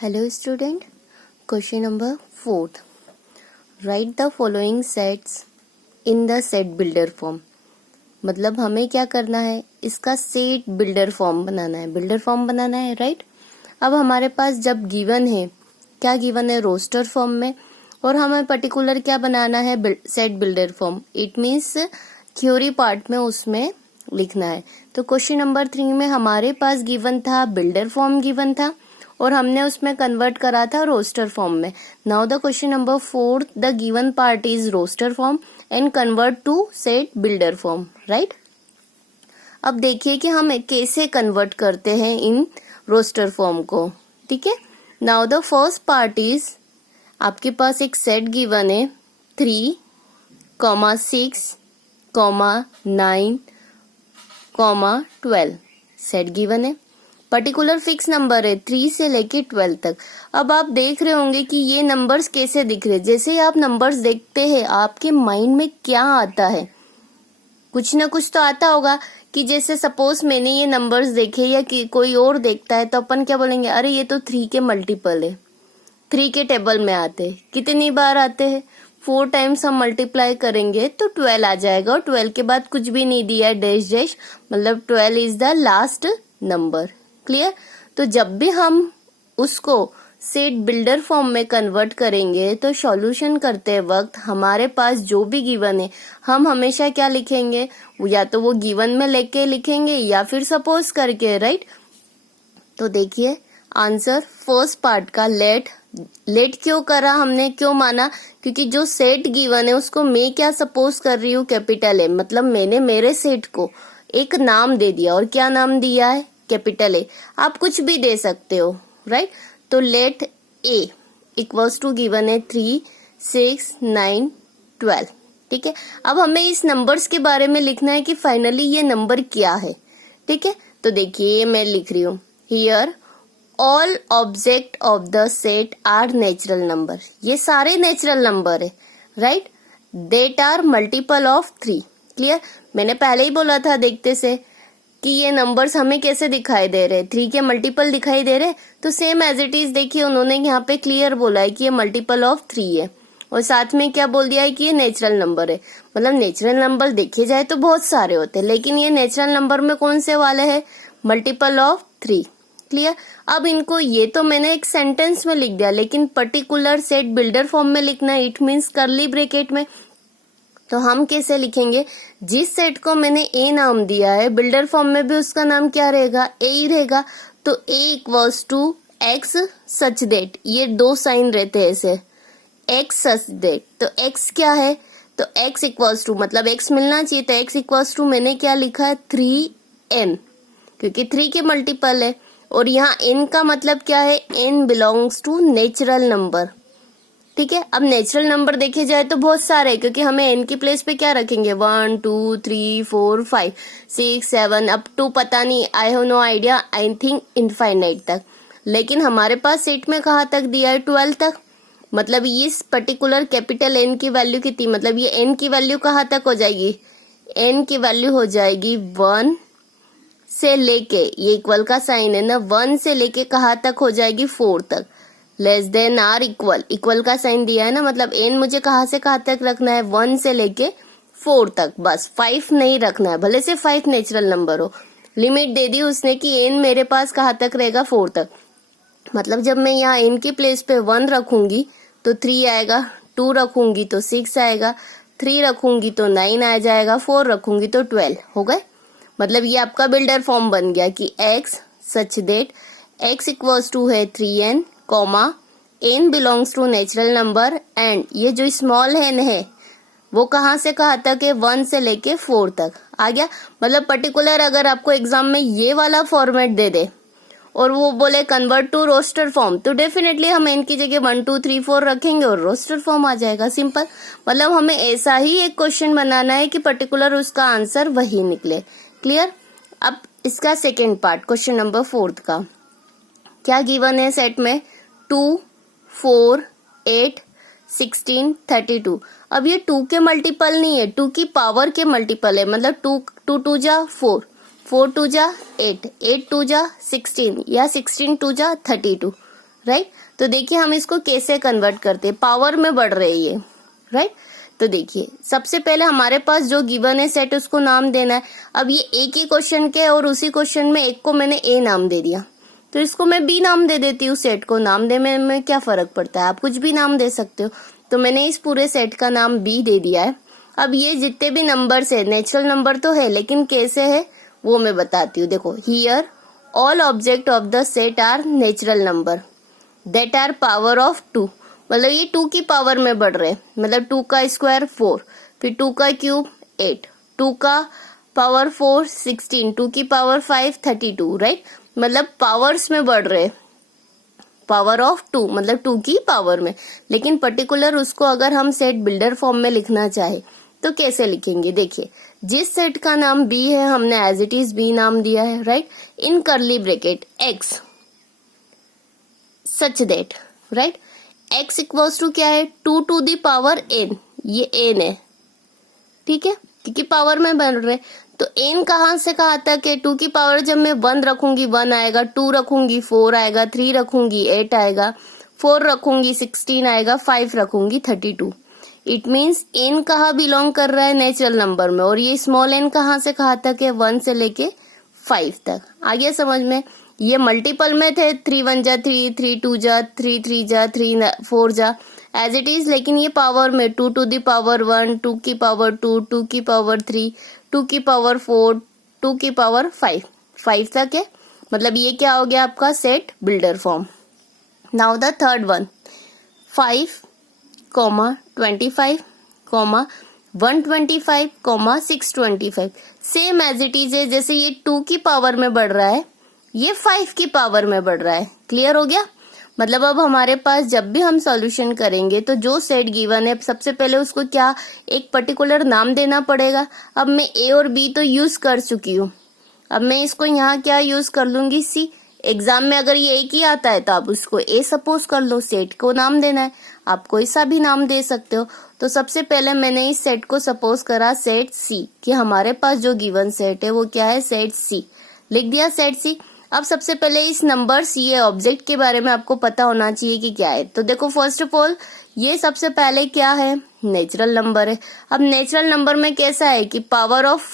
Hello student, question number 4th. Write the following sets in the set builder form. मतलब हमें क्या करना है, इसका सेट बिल्डर फॉर्म बनाना है, बिल्डर फॉर्म बनाना है, राइट। अब हमारे पास जब गिवन है, क्या गिवन है, रोस्टर फॉर्म में, और हमें पर्टिकुलर क्या बनाना है, set builder form. It means theory part में उसमें लिखना है। तो क्वेश्चन नंबर 3 में हमारे पास गिवन था, बिल्डर फॉर्म गिवन था और हमने उसमें कन्वर्ट करा था रोस्टर फॉर्म में। Now the question number 4, the given part is roster form and convert to set builder form, right. अब देखिए कि हम कैसे कन्वर्ट करते हैं इन रोस्टर फॉर्म को, ठीक है। Now the first part is, आपके पास एक सेट गिवन है 3, 6, 9, 12 सेट गिवन है। पर्टिकुलर फिक्स नंबर है 3 से लेके 12 तक। अब आप देख रहे होंगे कि ये नंबर्स कैसे दिख रहे हैं। जैसे ही आप नंबर्स देखते हैं आपके माइंड में क्या आता है, कुछ ना कुछ तो आता होगा। कि जैसे सपोज मैंने ये नंबर्स देखे या कि कोई और देखता है तो अपन क्या बोलेंगे, अरे ये तो 3 के मल्टीपल है, 3 के टेबल में आते हैं। कितनी बार आते हैं, 4 टाइम्स हम मल्टीप्लाई करेंगे तो 12 आ जाएगा और 12 के बाद कुछ भी नहीं दिया है, डैश डैश, मतलब 12 is the last number. Clear. तो जब भी हम उसको सेट बिल्डर फॉर्म में कन्वर्ट करेंगे तो सॉल्यूशन करते वक्त हमारे पास जो भी गिवन है हम हमेशा क्या लिखेंगे, या तो वो गिवन में लेके लिखेंगे या फिर सपोज करके, राइट। तो देखिए आंसर फर्स्ट पार्ट का लेट क्यों करा हमने, क्यों माना, क्योंकि जो सेट गिवन है उसको मैं क्या सपोज कर रही हूँ, कैपिटल है। मतलब मैंने मेरे सेट को एक नाम दे दिया, और क्या नाम दिया है, कैपिटल ए। आप कुछ भी दे सकते हो, राइट। तो let A equals to given है 3, 6, 9, 12, ठीक है। अब हमें इस नंबर्स के बारे में लिखना है कि फाइनली ये नंबर क्या है, ठीक है। तो देखिए मैं लिख रही हूँ, here all object of the set are natural number. ये सारे नेचुरल नंबर है, right, that are multiple of 3। Clear. मैंने पहले ही बोला था देखते से कि ये नंबर्स हमें कैसे दिखाई दे रहे हैं, 3 के मल्टीपल दिखाई दे रहे। तो सेम एज इट इज देखिए उन्होंने यहाँ पे क्लियर बोला है कि ये मल्टीपल ऑफ 3 है, और साथ में क्या बोल दिया है कि ये नेचुरल नंबर है। मतलब नेचुरल नंबर देखे जाए तो बहुत सारे होते हैं, लेकिन ये नेचुरल नंबर में कौन से वाले हैं, मल्टीपल ऑफ 3। क्लियर। अब इनको ये तो मैंने एक सेंटेंस में लिख दिया, लेकिन पर्टिकुलर सेट बिल्डर फॉर्म में लिखना है, इट मीन्स कर्ली ब्रैकेट में। तो हम कैसे लिखेंगे, जिस सेट को मैंने ए नाम दिया है बिल्डर फॉर्म में भी उसका नाम क्या रहेगा, ए ही रहेगा। तो A equals to X such that, ये 2 साइन रहते हैं ऐसे, एक्स सच दैट। तो एक्स क्या है, तो एक्स इक्वल्स टू, मतलब एक्स मिलना चाहिए, तो एक्स इक्वल्स टू मैंने क्या लिखा है 3n, क्योंकि 3 के मल्टीपल है। और यहाँ n का मतलब क्या है, n belongs to natural number, ठीक है। अब नेचुरल नंबर देखे जाए तो बहुत सारे, क्योंकि हमें n की प्लेस पे क्या रखेंगे, 1, 2, 3, 4, 5, 6, 7 अप टू पता नहीं, I have no idea, I think infinite तक। लेकिन हमारे पास सेट में कहाँ तक दिया है, 12 तक। मतलब इस पर्टिकुलर कैपिटल n की वैल्यू कितनी, मतलब ये n की वैल्यू कहाँ तक हो जाएगी, n की वैल्यू हो जाएगी 1 से लेके, ये इक्वल का साइन है ना, 1 से लेके कहाँ तक हो जाएगी, 4 तक। Less than or equal, equal का साइन दिया है ना, मतलब n मुझे कहाँ से कहाँ तक रखना है, 1 से लेके 4 तक, बस 5 नहीं रखना है, भले से 5 नेचुरल नंबर हो। लिमिट दे दी उसने कि n मेरे पास कहाँ तक रहेगा, 4 तक। मतलब जब मैं यहाँ n की प्लेस पे 1 रखूंगी तो 3 आएगा, 2 रखूंगी तो 6 आएगा, 3 रखूंगी तो 9 आ जाएगा, 4 रखूंगी तो 12 हो गए। मतलब ये आपका बिल्डर फॉर्म बन गया कि x such that x equals to है 3n, n belongs to natural number, and ये जो स्मॉल n है वो कहाँ से कहाँ तक है, 1 से लेके 4 तक आ गया। मतलब पर्टिकुलर अगर आपको एग्जाम में ये वाला फॉर्मेट दे दे और वो बोले कन्वर्ट टू रोस्टर फॉर्म, तो डेफिनेटली हम n की जगह 1, 2, 3, 4 रखेंगे और रोस्टर फॉर्म आ जाएगा, सिंपल। मतलब हमें ऐसा ही एक क्वेश्चन बनाना है कि पर्टिकुलर उसका आंसर वही निकले। क्लियर। अब इसका सेकेंड पार्ट, क्वेश्चन नंबर 4 का क्या गिवन है सेट में, 2, 4, 8, 16, 32। अब ये 2 के मल्टीपल नहीं है, 2 की पावर के मल्टीपल है। मतलब 2 2 जा 4, 4 2 जा 8, 8 2 जा 16 या 16 2 जा 32, राइट। तो देखिए हम इसको कैसे कन्वर्ट करते हैं, पावर में बढ़ रहे हैं ये, राइट। तो देखिए सबसे पहले हमारे पास जो गिवन है सेट उसको नाम देना है। अब ये एक ही क्वेश्चन के और उसी क्वेश्चन में एक को मैंने ए नाम दे दिया, तो इसको मैं बी नाम दे देती हूँ। सेट को नाम देने में क्या फर्क पड़ता है, आप कुछ भी नाम दे सकते हो। तो मैंने इस पूरे सेट का नाम बी दे दिया है। अब ये जितने भी नंबर्स है, नेचुरल नंबर तो है लेकिन कैसे है वो मैं बताती हूँ। देखो, here all object of the set are natural number that are power of 2, मतलब ये 2 की पावर में बढ़ रहे, मतलब 2 का स्क्वायर 4, फिर 2 का क्यूब 8, 2 का पावर 4 16, 2 की पावर 5 32, राइट। मतलब पावर्स में बढ़ रहे, पावर ऑफ 2 मतलब 2 की पावर में। लेकिन पर्टिकुलर उसको अगर हम सेट बिल्डर फॉर्म में लिखना चाहे तो कैसे लिखेंगे। देखिए, जिस सेट का नाम बी है हमने एज इट इज बी नाम दिया है, right. In curly bracket X such that, right, x equals to क्या है 2 टू दी पावर n, ये n है, ठीक है, क्योंकि पावर में बन रहे। तो n कहां से कहां तक है, 2 की पावर जब मैं 1 रखूंगी 1 आएगा, 2 रखूंगी 4 आएगा, 3 रखूंगी 8 आएगा, 4 रखूंगी 16 आएगा, 5 रखूंगी 32। इट मीन्स n कहाँ बिलोंग कर रहा है, नेचुरल नंबर में। और ये स्मॉल n कहां से कहां तक है, 1 से लेके 5 तक। आ गया समझ में। ये मल्टीपल में थे, 3 1 जा 3, 3 2 जा 3, 3 जा 3, 4 जा एज इट इज। लेकिन ये पावर में 2 टू दी पावर 1, 2 की पावर 2, 2 की पावर 3, 2 की पावर 4, 2 की पावर 5, 5 तक है। मतलब ये क्या हो गया आपका set builder form. Now the third one, 5, 25, 125, 625, same as it is है। जैसे ये 2 की पावर में बढ़ रहा है, ये 5 की पावर में बढ़ रहा है। क्लियर हो गया। मतलब अब हमारे पास जब भी हम सॉल्यूशन करेंगे तो जो सेट गिवन है सबसे पहले उसको क्या एक पर्टिकुलर नाम देना पड़ेगा। अब मैं ए और बी तो यूज कर चुकी हूँ, अब मैं इसको यहाँ क्या यूज कर लूंगी सी। एग्जाम में अगर ये एक ही आता है तो आप उसको ए सपोज कर लो, सेट को नाम देना है, आप कोई सा भी नाम दे सकते हो। तो सबसे पहले मैंने इस सेट को सपोज करा सेट सी, कि हमारे पास जो गिवन सेट है वो क्या है, सेट सी। लिख दिया सेट सी। अब सबसे पहले इस नंबर्स, ये ऑब्जेक्ट के बारे में आपको पता होना चाहिए कि क्या है। तो देखो फर्स्ट ऑफ ऑल ये सबसे पहले क्या है, नेचुरल नंबर है। अब नेचुरल नंबर में कैसा है कि पावर ऑफ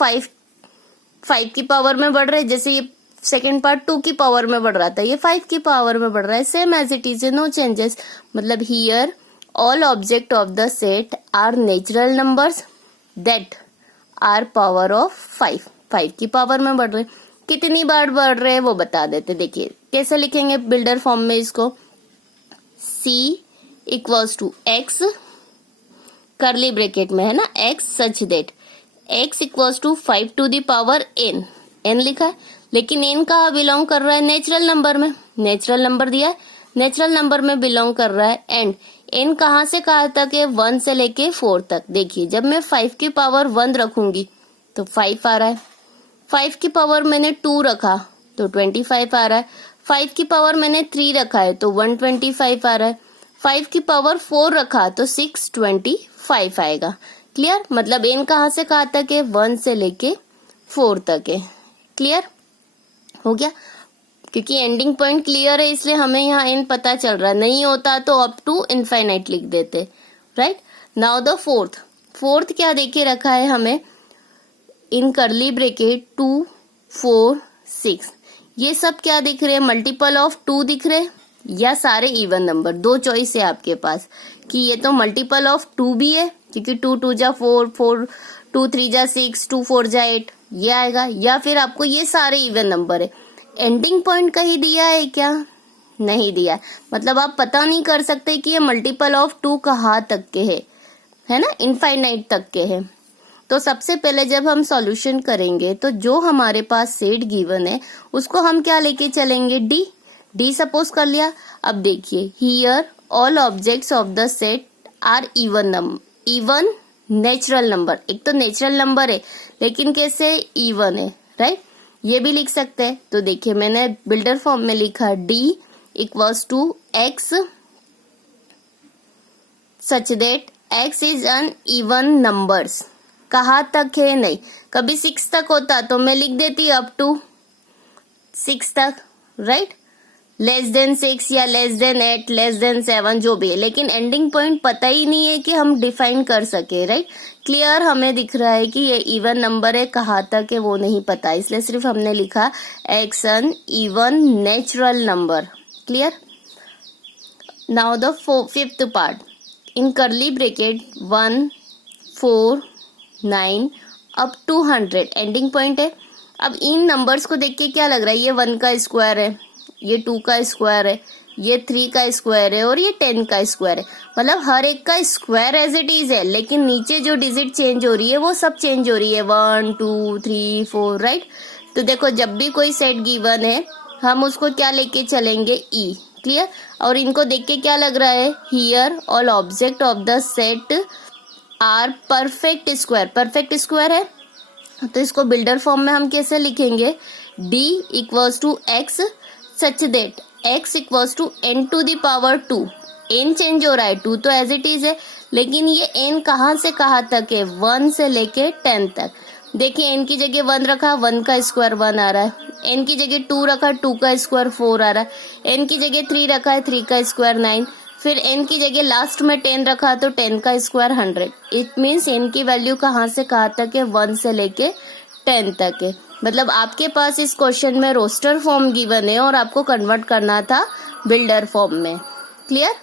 5 की पावर में बढ़ रहे, जैसे ये सेकेंड पार्ट 2 की पावर में बढ़ रहा था, ये 5 की पावर में बढ़ रहा है, same as it is, no changes. मतलब here all object of the set are natural numbers that are power of 5 की पावर में बढ़ रहे। कितनी बार बढ़ रहे हैं वो बता देते। देखिए कैसे लिखेंगे बिल्डर फॉर्म में इसको, c equals to x curly bracket में है ना, x such that x equals to 5 to the power n लिखा है। लेकिन n कहाँ बिलोंग कर रहा है, नेचुरल नंबर में, नेचुरल नंबर दिया है, नेचुरल नंबर में बिलोंग कर रहा है। एंड n कहाँ से कहाँ तक है, 1 से लेके 4 तक। देखिए जब मैं 5 की पावर 1 रखूंगी तो 5 आ रहा है, 5 की पावर मैंने 2 रखा तो 25 आ रहा है, 5 की पावर मैंने 3 रखा है तो 125 आ रहा है, 5 की पावर 4 रखा तो 625 आएगा। क्लियर। मतलब n कहाँ से कहाँ तक है, 1 से लेके 4 तक है। क्लियर हो गया। क्योंकि एंडिंग पॉइंट क्लियर है इसलिए हमें यहाँ n पता चल रहा है, नहीं होता तो अप टू इनफाइनाइट लिख देते, राइट। नाउ द फोर्थ क्या देके रखा है हमें, इन करली ब्रेकेट 2 4 6, ये सब क्या दिख रहे हैं, मल्टीपल ऑफ 2 दिख रहे या सारे इवन नंबर। दो चॉइस है आपके पास कि ये तो मल्टीपल ऑफ 2 भी है क्योंकि 2 2 जा 4 4 2 3 जा 6 2 4 जा 8 ये आएगा, या फिर आपको ये सारे इवन नंबर है। एंडिंग पॉइंट कहीं दिया है क्या, नहीं दिया। मतलब आप पता नहीं कर सकते कि ये मल्टीपल ऑफ 2 कहाँ तक के है ना, इनफाइनाइट तक के है। तो सबसे पहले जब हम सॉल्यूशन करेंगे तो जो हमारे पास सेट गिवन है उसको हम क्या लेके चलेंगे, डी सपोज कर लिया। अब देखिए here all objects of the set are even natural number. एक तो नेचुरल नंबर है लेकिन कैसे इवन है, राइट, ये भी लिख सकते हैं। तो देखिए मैंने बिल्डर फॉर्म में लिखा d equals to x such that x is an even numbers. कहाँ तक है, नहीं, कभी 6 तक होता तो मैं लिख देती अप टू 6 तक, राइट। <6 या <8 <7 जो भी है, लेकिन एंडिंग पॉइंट पता ही नहीं है कि हम डिफाइन कर सके, राइट। क्लियर, हमें दिख रहा है कि ये इवन नंबर है, कहाँ तक है वो नहीं पता, इसलिए सिर्फ हमने लिखा X an even natural number. Clear. Now the fifth part, in curly bracket 1 4 9 up to 100 ending point है। अब इन नंबर्स को देख के क्या लग रहा है, ये 1 का स्क्वायर है, ये 2 का स्क्वायर है, ये 3 का स्क्वायर है और ये 10 का स्क्वायर है। मतलब हर एक का स्क्वायर एज इट इज है, लेकिन नीचे जो डिजिट चेंज हो रही है वो सब चेंज हो रही है, 1 2 3 4, राइट। तो देखो जब भी कोई सेट गिवन है हम उसको क्या लेके चलेंगे, ई। क्लियर। और इनको देख के क्या लग रहा है, here all object of the set are perfect square. Perfect square है तो इसको बिल्डर फॉर्म में हम कैसे लिखेंगे, d equals to X such that x equals to n to the power 2। n change हो रहा है, 2 तो एज इट इज है, लेकिन ये n कहाँ से कहाँ तक है, 1 से लेके 10 तक। देखिए n की जगह 1 रखा, 1 का स्क्वायर 1 आ रहा है, n की जगह 2 रखा, 2 का स्क्वायर 4 आ रहा है, n की जगह 3 रखा है, 3 का स्क्वायर 9, फिर n की जगह लास्ट में 10 रखा तो 10 का स्क्वायर 100। इट मीन्स n की वैल्यू कहाँ से कहाँ तक है, 1 से लेके 10 तक है। मतलब आपके पास इस क्वेश्चन में रोस्टर फॉर्म गिवन है और आपको कन्वर्ट करना था बिल्डर फॉर्म में। क्लियर।